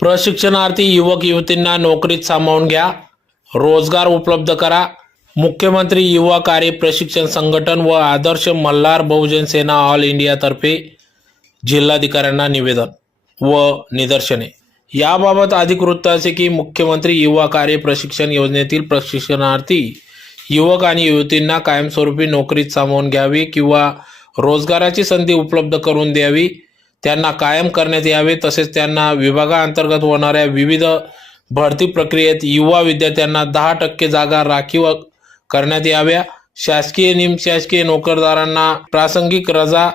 प्रशिक्षणार्थी युवक युवतींना नोकरीत सामावून घ्या, रोजगार उपलब्ध करा। मुख्यमंत्री युवा कार्य प्रशिक्षण संघटन व आदर्श मल्हार बहुजन सेना ऑल इंडियातर्फे जिल्हाधिकाऱ्यांना निवेदन व निदर्शने। याबाबत अधिक वृत्त असे की मुख्यमंत्री युवा कार्य प्रशिक्षण योजनेतील प्रशिक्षणार्थी युवक आणि युवतींना कायमस्वरूपी नोकरीत सामावून घ्यावे किंवा रोजगाराची संधी उपलब्ध करून द्यावी, त्यांना कायम करण्यात यावे। तसेच त्यांना विभागाअंतर्गत होणाऱ्या विविध भरती प्रक्रियेत युवा विद्यार्थ्यांना 10% जागा राखीव करण्यात याव्या। शासकीय निमशासकीय नोकरदारांना प्रासंगिक रजा,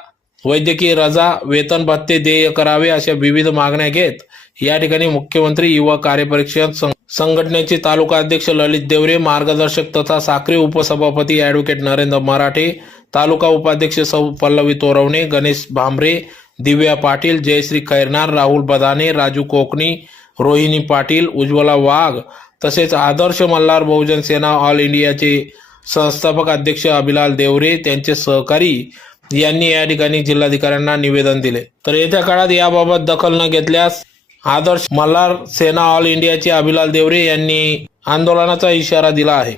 वैद्यकीय रजा, वेतन भत्ते देय करावे अशा विविध मागण्या घेत या ठिकाणी मुख्यमंत्री युवा कार्य प्रशिक्षण संघटनेचे तालुका अध्यक्ष ललित देवरे, मार्गदर्शक तथा साक्री उपसभापती ॲडव्होकेट नरेंद्र मराठे, तालुका उपाध्यक्ष सौ पल्लवी तोरवणे, गणेश भांबरे, दिव्या पाटील, जयश्री खैरनार, राहुल बदाने, राजू कोकणी, रोहिणी पाटील, उज्ज्वला वाघ तसेच आदर्श मल्हार बहुजन सेना ऑल इंडियाचे संस्थापक अध्यक्ष अभिलाल देवरे त्यांचे सहकारी यांनी या ठिकाणी जिल्हाधिकाऱ्यांना निवेदन दिले। तर येत्या काळात याबाबत दखल न घेतल्यास आदर्श मल्हार सेना ऑल इंडियाचे अभिलाल देवरे यांनी आंदोलनाचा इशारा दिला आहे।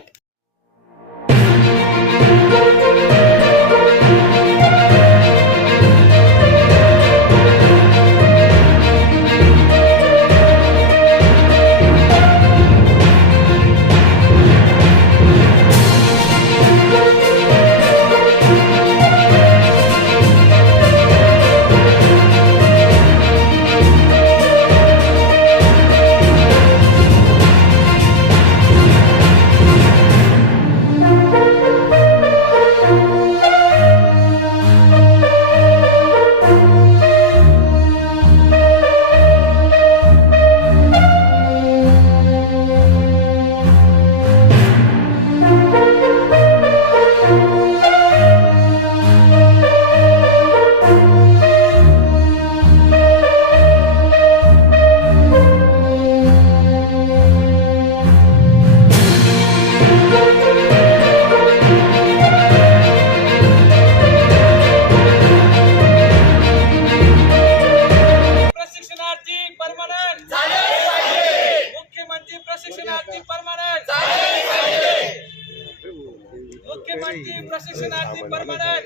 मुख्यमंत्री प्रशिक्षणार्थी परमानंट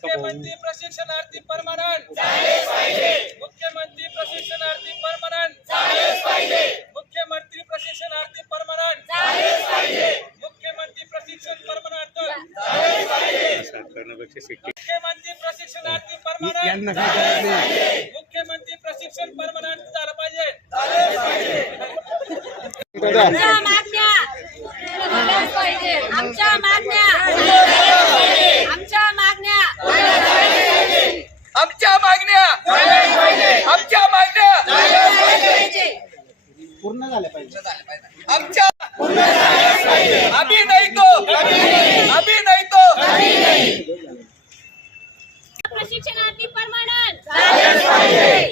मुख्यमंत्री प्रशिक्षणार्थी परमानंट मुख्यमंत्री प्रशिक्षणार्थी परमानंट मुख्यमंत्री प्रशिक्षणार्थी परमानंट मुख्यमंत्री प्रशिक्षण परमानंट मुख्यमंत्री प्रशिक्षणार्थी परमानंट मुख्यमंत्री प्रशिक्षण परमानंट झालं पाहिजे। पूर्ण झाल्या पाहिजे। अभी नहीं तो प्रशिक्षणार्थी परमानंट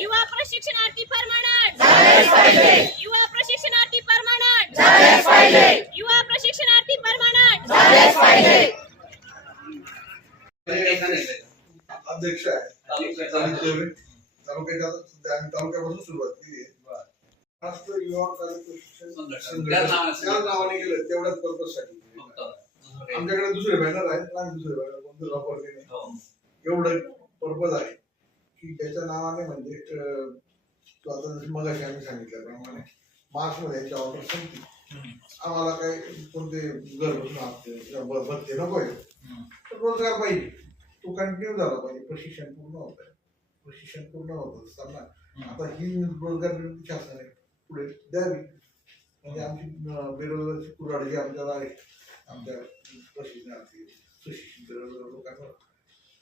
युवा प्रशिक्षणार्थी परमानंट युवा प्रशिक्षणार्थी परमानंट युवा प्रशिक्षणार्थी परमानंट अध्यक्ष आहे तालुक्यापासून सुरुवात केली आहे। राष्ट्र युवा कार्य प्रशिक्षण संघटना नावाने केलं तेवढ्याच पर्पज साठी। आमच्याकडे दुसरे बॅनर आहेत, आम्ही दुसरे बॅनर कोणतं वापरले नाही। एवढं पर्पज आहे की त्याच्या नावाने म्हणजे आता मगाशी आम्ही सांगितल्याप्रमाणे मार्च मध्ये याची ऑर्डर संपली। आम्हाला काही कोणते घर बसून भत्ते नको आहे, रोजगार पाहिजे, तो कंटिन्यू झाला पाहिजे। प्रशिक्षण पूर्ण होत आहे, प्रशिक्षण पूर्ण होत असताना आता ही रोजगार शासनाने पुढे द्यावी, म्हणजे आमची बेरोजगारची कुऱ्हाड जी आमच्याला आहे आमच्या प्रशिक्षणार्थी सुशिक्षित बेरोजगार लोकांवर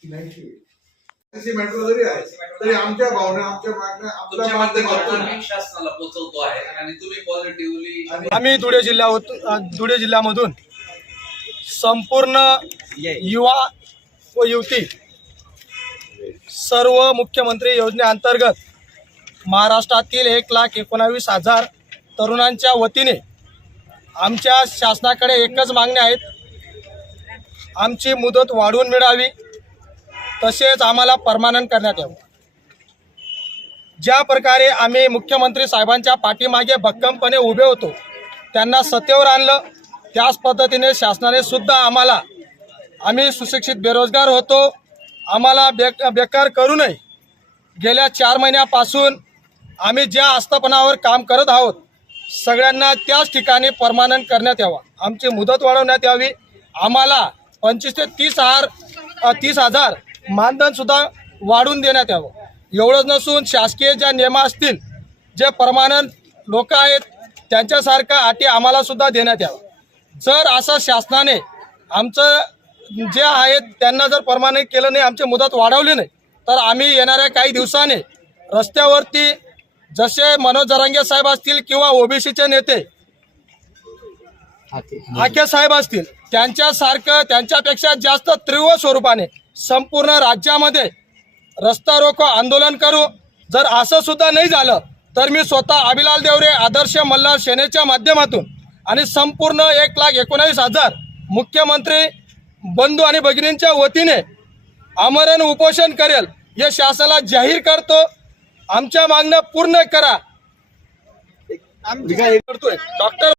ती नाही ठेवी। मॅटर जरी आहे तरी आमच्या भावना आमच्या मागण्या आपल्या माध्यमातून शासनाला पोहोचवतो आहे आणि तुम्ही पॉझिटिव्हली आम्ही धुळे जिल्ह्यामधून संपूर्ण युवा व युवती सर्व मुख्यमंत्री योजनेअंतर्गत महाराष्ट्रातील 1,19,000 तरुणांच्या वतीने आमच्या शासनाकडे एकच मागणी आहेत, आमची मुदत वाढवून मिळावी, तसेच आम्हाला परमानंट करण्यात यावं। ज्या प्रकारे आम्ही मुख्यमंत्री साहेबांच्या पाठीमागे भक्कमपणे उभे होतो, त्यांना सत्तेवर आणलं, त्याच पद्धतीने शासनाने सुद्धा आम्ही सुशिक्षित बेरोजगार होतो, आम्हाला बेकार करू नये. गेल्या 4 महिन्यापासून आम्ही ज्या आस्थापनावर काम करत आहोत सगळ्यांना त्याच ठिकाणी परमानंट करण्यात यावा, आमची मुदत वाढवण्यात यावी, आम्हाला 25 ते 30,000 मानधन सुद्धा वाढवून देण्यात यावं. एवढंच नसून शासकीय ज्या नियम असतील, जे परमानंट लोक आहेत त्यांच्यासारख्या अटी आम्हाला सुद्धा देण्यात यावं. जर असं शासनाने आमचं जे आहेत त्यांना जर परमानंट केलं नाही, आमची मुदत वाढवली नाही, तर आम्ही येणाऱ्या काही दिवसांनी रस्त्यावरती जसे मनोज जरांगे साहेब असतील किंवा ओबीसीचे नेते आके साहेब असतील त्यांच्यासारखं त्यांच्यापेक्षा जास्त तीव्र स्वरूपाने संपूर्ण राज्यामध्ये रस्ता रोको आंदोलन करू. जर असं सुद्धा नाही झालं तर मी स्वतः अभिलाल देवरे आदर्श मल्हार सेनेच्या माध्यमातून आणि संपूर्ण 1,19,000 मुख्यमंत्री बंधू आणि भगिनींच्या वतीने आमरण उपोषण करेल, हे शासनाला जाहीर करतो. आमच्या मागण्या पूर्ण करा. डॉक्टर